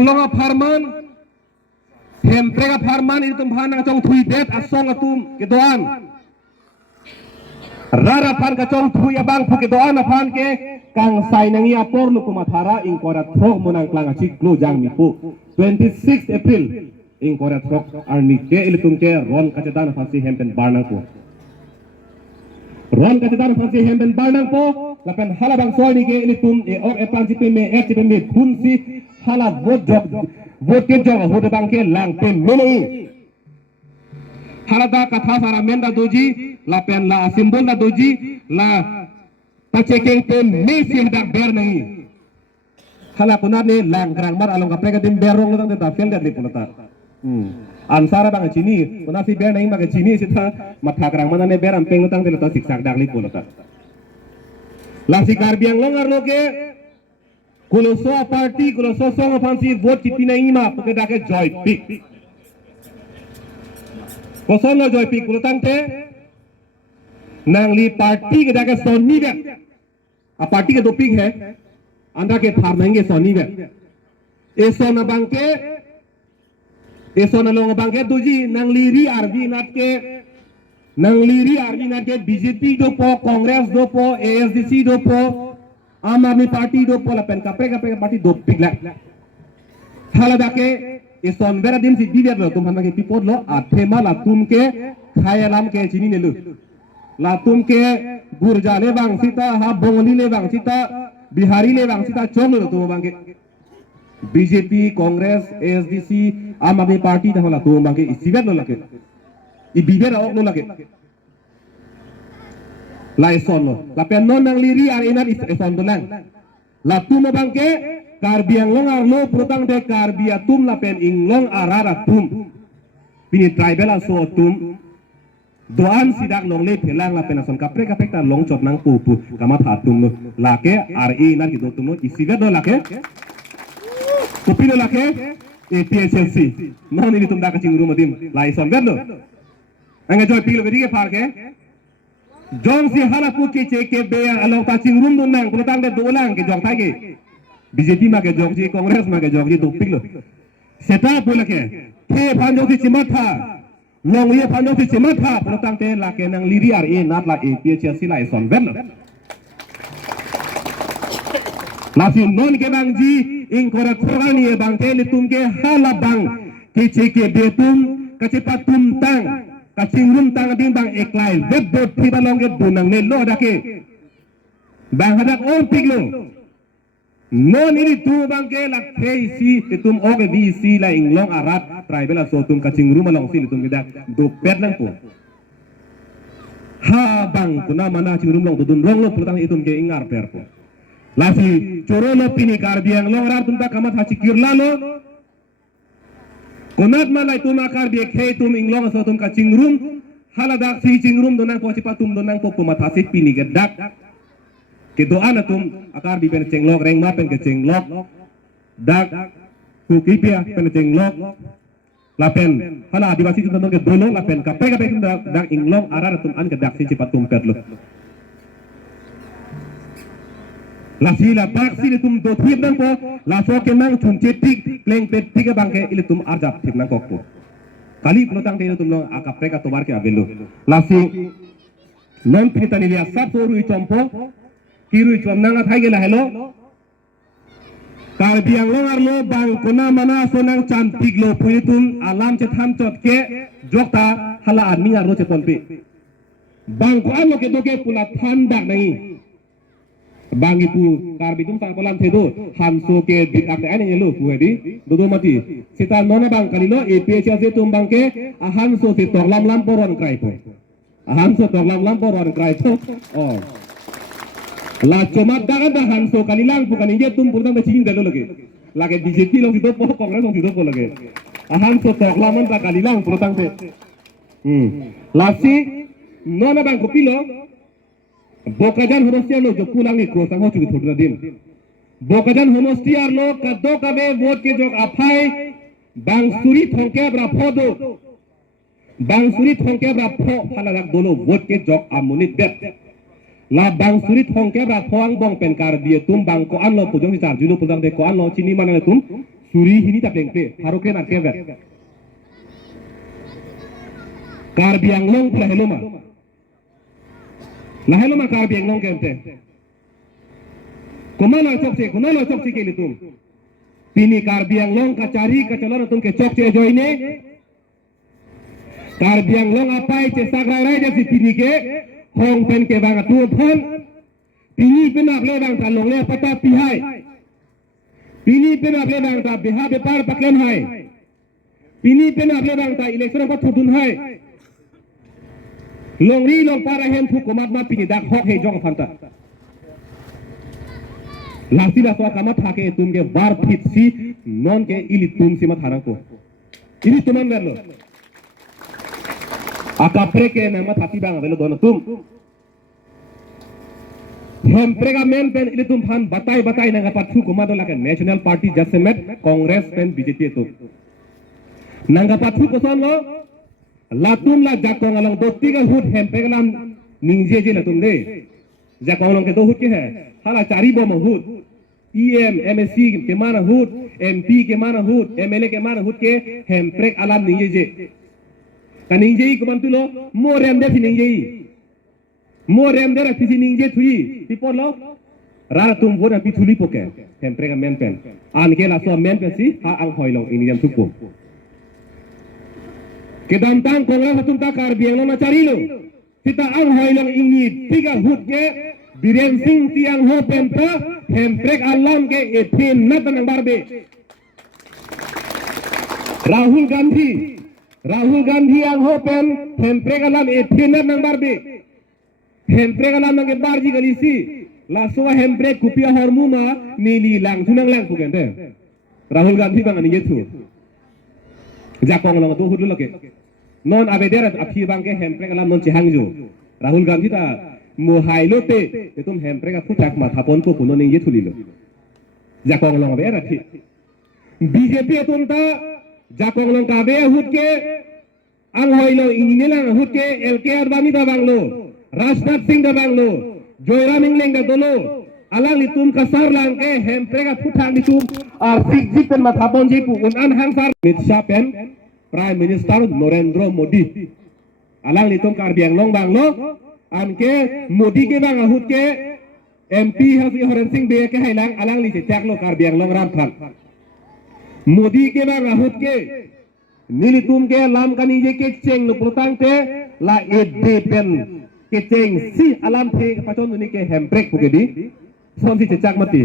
Longa farman, hemprega farman itu tumhana kacong thui det asong atum kedoan. Rara fan kacong thui abang pu kedoan afan ke kang sai nangi apor lu kumathara ingkora throk munang klang achik lu jang mipu 26 April ingkora throk arni ke ilitung ke ron kacetan fansi hempen barnang po. Ron kacetan fansi hempen barnang po lapen halabang soal ni ke ilitung e or epan cipe me kunsi hala vote ke jog hote bangke lang pe mele hala da katha sara menda doji la pen la simbol da doji la pachekeng pe me si dak ber nahi hala kunar ne lang grang mar along kapre ka dim berong tang ta fel da lipulata ansara bang chini kuna si ber nahi ma chini sitha matha grang mana ne ber am peng tang ta siksak dak lipulata la sikar biang longar loke Kuloso party, kuloso song fancy vote kipi na ima porque dake joy pick. Koson no joy pick kulotang te nangli party के dake सोनी बे आ party के दो पिक है अंदर के थार नंगे सोनी बे ए सोना बंके ए सोना लोग बंके दूजी नंगली री आरजी नाट के बीजेपी दो पो कांग्रेस दो पो एएसडीसी दो पो आम आदमी पार्टी दो पोला पेन kapre पार्टी दो पिगला हाला दाके इसन बेरा दिन सी बिबिर लो तुम के पिपोड लो आथेमा ला तुम के खायलाम के चिनी नेलु ला तुम के गुरजाले बांग सीता हा बोंगली ले बांग सीता बिहारी ले बांग सीता चोंग लो तुम बांगे बीजेपी कांग्रेस एएसडीसी आम आदमी पार्टी दा तुम बांगे इसीबेर लो लगे इ बिबिर औ लो लगे la esono la penon nang liri ar inar eson dolang la tum bangke karbiang long ar lo protang de karbia tum la pen inglong arara tum pini tribal aso tum doan sidak long le phelang la pen ason kapre ta long chot nang pu kama pha tum no la ke ar inar ki do tum no isiga do la ke kupino la ke APHLC no ni tum da ka chingru madim la eson ber no anga joy pilo ke far ke Jong si hala puki ceke bear along touching room nang protang de dolang ke jong thai ke BJP ma ke jong ji Congress ma ke jong ji topik lo seta bola ke the phanjong si chimatha long ye phanjong si chimatha protang te la ke nang liri ar e nat la APHC la son ben la si non ke bang ji ing kora khorani e bang te li tum ke hala bang ke ceke betum ka cepatum tang kacing rum tang ding bang eklai bebot ti balong ke dunang ne lo dake bang hadak on piglo non ini tu bang ke la si tum oge di si la inglong arat tribal so tum kacing rum along si tum gedak do pet nang po ha bang kuna mana cing rum long dun rong lo putang itum ke ingar per po la si choro lo pini karbiang long rar tum ta kamat ha cikirla lo Konat malai tum akar biek hei tum inglong so tum ka cingrum haladak si cingrum donang po cipatum donang po kumatasik pini gedak ke doan tum akar bi pen cenglok reng ma pen ke cenglok dak ku kipia pen cenglok lapen hala adivasi tum donang ke dolong lapen kape tum dak inglong arar tum an gedak si cipatum petlo la sila pak sila tum do thip nang po la so ke nang chun chetik pleng pet tik bang ke ile tum arjap thip nang ko kali protang de tum lo akapre ka tobar ke abelo la si non pitani lia sap soru chompo kiru chom nang thai gela hello kar biang lo arlo bang kona mana so nang chantik lo pui tum alam che tham chot ke jokta hala admi aro che tonpe bang ko alo ke doke pula thanda nahi bangi pu karbi tum tang kolam thedo hanso ke bitak te ani lo pu hedi dodo mati sita nona bang kalilo APHC tum bang ke hanso se torlam lam poron krai po hanso torlam lam poron krai po oh la chomat daga da hanso kalilang pu kaninje tum purtang ching delo lage BJP lo sido po Congress lo sido po lage hanso torlam ta kalilang purtang te lasi nona bang kopilo Bokajan homostiar lo jo pulang ni cross angho chuki thotna din Bokajan homostiar lo kaddo kabe vote ke jok aphai bangsuri thongke bra phodo bangsuri thongke bra pho hala rak dolo vote ke jok amunit bet la bangsuri thongke bra phoang bong pen kar die tum bang ko an lo pujong si char julo pujang de ko an lo chini mana tum suri hini tak lengpe haroken arke ber Karbi Anglong laheloma Karbi Anglong kente kumana chokche ke litum pini Karbi Anglong kacari kacalor tum ke chokche joine Karbi Anglong apai che sagrai de pini ke hong pen ke bang tu phon pini penak le bang ta long le pata pihai pini penak le bang ta biha bepar paklen hai pini penak le bang ta election ko thudun hai longri long para hen thu komat ma pini dak hok he jong phanta lasila so kama thake tum ke bar phit si non ke ili tum si ma tharang ko ili tuman berlo akapre ke na ma thati bang velo don tum हम प्रेगा main pen इले तुम फान बताई नंगा पाथु कुमा दो लाके नेशनल पार्टी जसमेट कांग्रेस पेन बीजेपी तो नंगा पाथु कोसन लो लातुम ला जाकोंग अलंग दोती का हुट हम प्रेगा लाम निंजे जे लतुम दे जाकोंग अलंग के दो हुट के है हाला चारी बो हुट ईएम एमएससी के माना हुट एमपी के माना हुट एमएलए के माना हुट के हम प्रेग अलाम निंजे जे का निंजे ही कुमान तुलो मोरेम दे निंजे ही Morem dera kisi ningje thui tipolo rara tum bona pituli poke sempre ka men pen an ke la so men pen si ha ang hoilong ini jam suku kedantang kongres tum ta kar biang na carilo kita ang hoilong ini tiga hutge biren sing tiang ho penta sempre alam ke ethin nat nang barbe Rahul Gandhi ang ho pen sempre alam ethin nat nang barbe Hempre ka lamang ke barji galisi lasoa hempre kupia hormuma nili lang sunang lang pugente Rahul Gandhi bang ani yetu jakong lang to hudu lake non abedera api bang ke hempre ka lam non chihangjo Rahul Gandhi ta mo hailote etum hempre ka futak ma thapon ko kuno ni yetu lilo jakong lang abera thi BJP etum ta jakong lang ka be hutke ang hoilo inilang hutke LK Advani ta banglo Rajnath Singh da banglo Joyram Ingleng da dolo alang li tum kasar lang ke hempre ka futhang ni tum ar sikjik pen mathapon ji pu unan hang sar Amit Shah pen Prime Minister Narendra Modi alang li tum Karbi Anglong banglo an ke Modi ke bang ahut ke MP Haji Horen Singh be ke hailang alang li chak lo Karbi Anglong ram than Modi ke bang ahut ke nili tum ke lam kani je ke cheng lo prutang te la edde pen keceng si alam the pachon ni ke hembrek pugedi som si cecak mati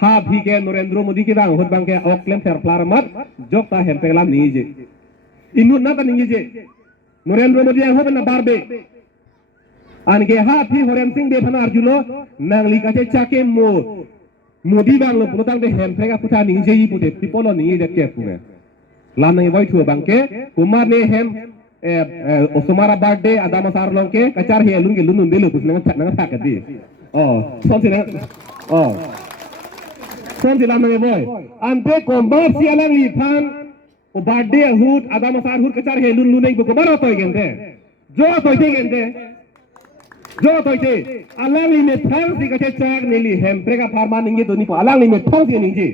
ha bhi ke Narendra Modi ke bang hot bang ke oklem fer plaramat jok ta hembrek lam ni je inu na ta ni je Narendra Modi ho na barbe an ke ha bhi Horen Singh de phana arjulo nang li ka chake mo Modi bang lo protang de hembrek ka putha ni je yi pute pipolo ni je ke puge lam nang voi thu bang ke kumar ne hem Osumara birthday adama sar long ke kacar he lungi lunun delu kus nang tak di somsi lam nang boy ante kombar si alang li than o birthday hut adama sar hut kacar he lun lunai bu komar toy gente jo toy te alang li me thang si kache chak nili hempre ka farma ninge doni po alang li me thang si ninge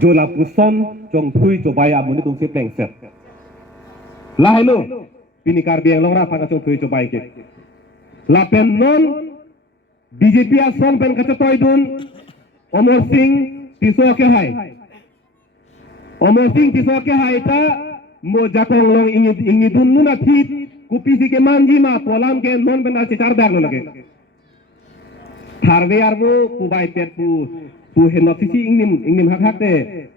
jo la puson jong thui jo baya muni tum se pleng set la hello pini Karbi Anglong ra panga chong thui cobai ke la pen non BJP a song pen kacha toy dun Omor Singh tiso ke hai ta mo jakong long ingi dun nuna thit kupi si ke manji ma polam ke non pen ache char bag lo lage tharve arbo kubai pet pu hen ofisi ingnim hak te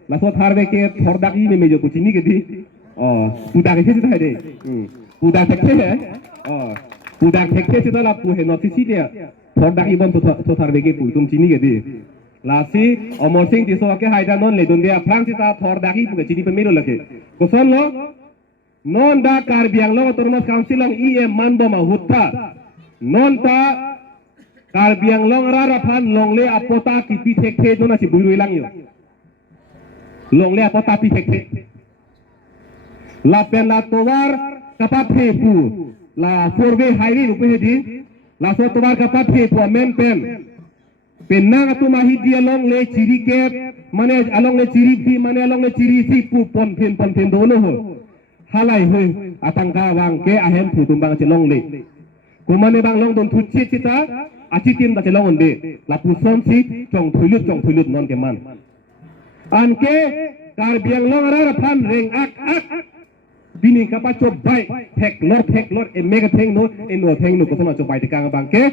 la so tharve ke thordak yi me jo kuchini ke di pudak ke sita de pudak thekte hai pudak thekte sita la pu he notisi dia thodak ibon to tharbe ke pu tum chini ke di lasi Omor Singh tiso ke haida non le don dia phang sita thodak hi pu ke chini pe melo lake koson lo non da Karbi Anglong autonomous council ang mando ma hutta non ta Karbi Anglong ra phan longle apota ki pi thekte no na si buirui lang yo longle apota pi thekte la pen la towar kapat pu la four-way highway rupe di la so towar kapat pu men pen penang atu mahi dia long le ciri kep mane along le ciri fi mane along le ciri si pu pon pin dolo ho halai hoi atangka wang ke ahem pu tumbang celong le kumane bang long don thuchi cita aci tim da celong onde la pu som si chong thulut non ke man an ke kar biang long ara phan reng ak bini kapa chop bai thek lor e mega theng no e no theng no ko thona chop bai te kang bang ke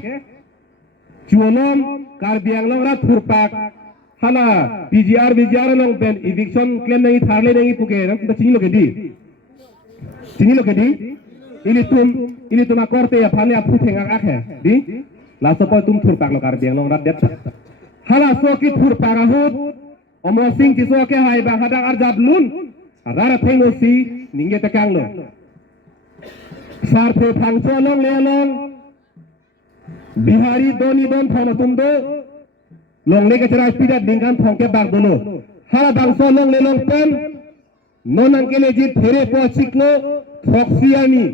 chuanom kar biang long ra thurpak hala PGR long ben eviction claim nang tharle nang puke nang ta chini lo ke di ini tum korte ya phane apu theng ak hai di la so tum thurpak lo kar biang long ra det hala so ki thurpak ahut omo sing ti so ke hai ba hadang ar jablun rara theng no si ninge ta kang lo sar phe phang cho long le long Bihari doni don thona tumdo long le ke chara spidat dingkan thong ke bag dolo hala bangso long le long pen nonan ke le ji there po chiklo thoxiani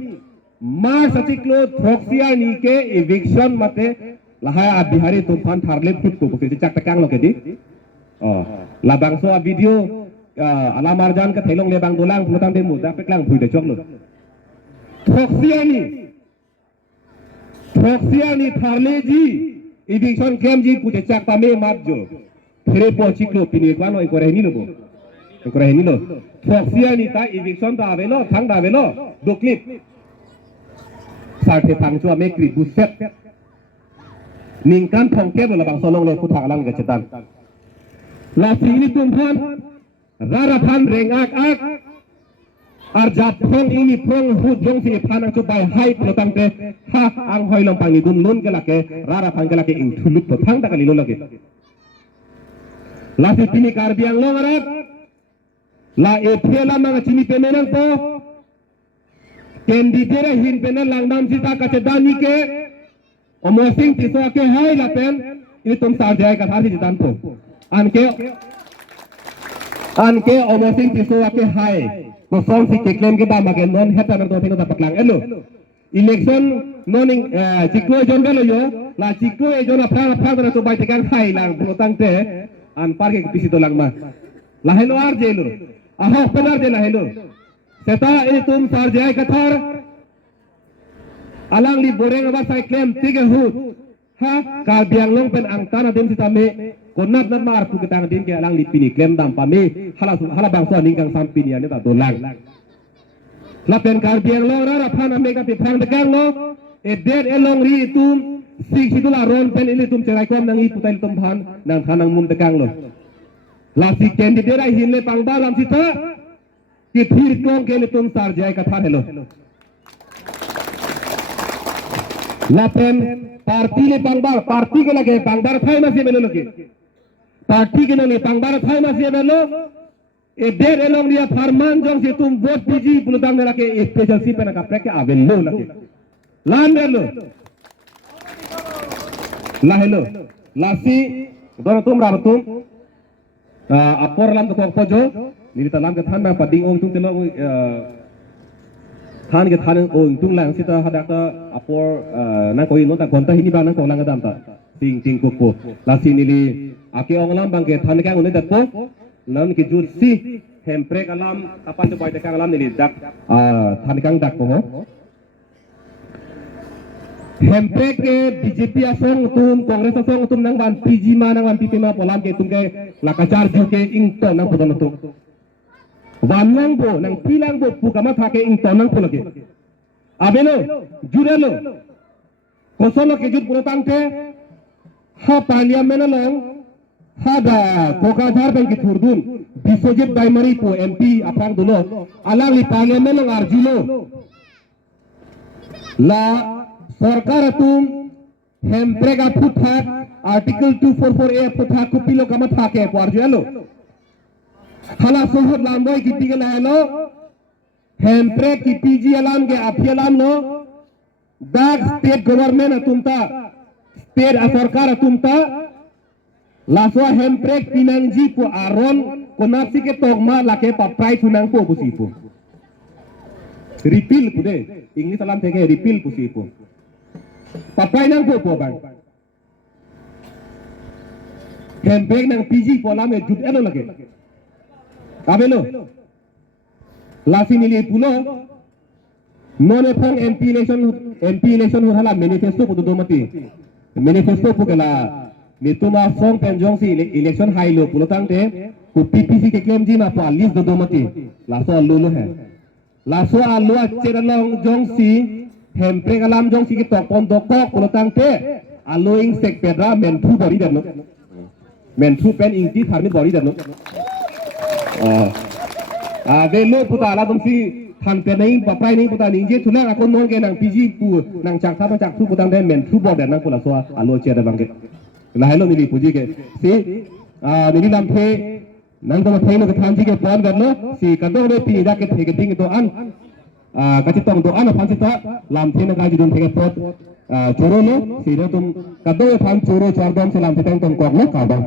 mar sachiklo thoxiani ke eviction mate lahai a Bihari tufan tharle phut to ke chak ta kang lo ke di la bangso a video ala marjan ka thelong le bang dolang putang de mu da peklang phui de chok lo thoxiani tharle ji eviction kem ji pute chak ta me map jo there po chiklo pini kwano ko re ni lo thoxiani ta eviction da velo thang da velo do clip sarte thang chua me kri buset ningkan thong ke lo bang so long le putha alang ga chetan la sini tum phan rara phan reng ak arjat phong ini phong hut jong si phanang chu bai hai protang te ha ang hoi long pangi gun lun ke lake rara phan ke lake ing thulut to thang ta kali lo lake la si tini kar biang lo arat la e phela mang chini pe menang po candidate hin pe na langdam si ta ka chedani ke omosing ti so ke hai la pen ini tum sa jai ka thar si tan po anke omosing ti so ke hai ko som si ke claim ke ba magen non heta na do thing da paklang elo election noning chiklo jon galo yo la chiklo e jon apra na to bai te kan khai lang protang te an par ke pisi to lang ma la helo ar jelo aho penar de la helo seta ini tum sar jai ka thar alang li boreng ba sai claim tige hut ha ka biang long pen ang tana dem si tame konat nat mar pu ketang din ke alang li pini claim dam pame hala bang so ning kang sam pini ane ta dolang la pen kar biang long ra phana me ka pi phang de kang lo e det e long ri tum sik sidula ron pen ili tum cherai kom nang i putai tum phan nang thanang mum de kang lo la si candidate ai hin le pang ba lam si ta ki phir kong ke le tum sar jai ka thar hello la pen parti le pangbar parti ke lage pangbar thai na se melo lage parti ke ne pangbar thai na se melo e der elong dia farman jong se tum vote piji bulutang ne lage special si pena ka preke avel lo lage lan melo la hello la si dor tum ra tum apor lam to ko jo ni ta lam ke than na pading ong tum te lo than ke than ong tung lang sita hadak ta apor nang ko ino ta konta hini ba nang ko lang adam ta ting ko la sini li ake ong lam bang ke than ke ong ne dat po nan ki jut si hemprek alam kapan to bai te kang alam ni dak than kang dak ko hemprek ke BJP asong tum kongres asong tum nang ban PG ma nang ban PP ma polam ke tum ke lakachar ju ke ing to nang podon to wanang bo nang pilang bo pukama thake ing to nang polake abelo jurelo kosolo ke jut protang ke ha parliament long ha da kokadhar bang ki thurdun bisojit primary po MP apang dulo alang li parliament long arjulo la सरकार तुम हेम्प्रेगा फुथा article 244A फुथा कुपिलो कम थाके पारजेलो हला सोहर लांबोय की पिगल हेलो हेम्प्रेग की पीजी अलाम के अफियलाम नो बैग स्टेट गवर्नमेंट तुमता स्टेट सरकार तुमता लासवा हेम्प्रेग पिनंगजी पो आरोन कोनासी के तोगमा लाके पप्राई तुनंग पो पुसीपो रिपील पुदे इंग्लिश अलाम थे के रिपील पुसीपो papai nang po bang campaign nang PG pola me jut elo lage kabelo lasi nili pulo none phang MP election hala manifesto putu mati manifesto pukala mituma song penjong si election high lo pulo tangte ku PPC ke claim ji ma pa list do mati laso alu lo hai laso alu acheralong jong si hempre kalam jong si ki tok pon dokok pulo tangte aluing sek pedra menthu body dan menthu pen ingti tharmi body dan de lo puta ala dum si than pe nei papai nei puta ning je thuna akon mon ke nang PG pu nang chak tha chak thu putang de menthu bod dan pula so alu che da bang ke la hello ni puji ke si ni lam phe nang to phe no ke than ji ke pon gan no si kan do de pi da ke the ke ding to an ka chi tong do an phan chi ta lam phe na ga ji dun the ke pot choro no si do tum ka do phan choro char dom se lam phe tang tong kok no ka bang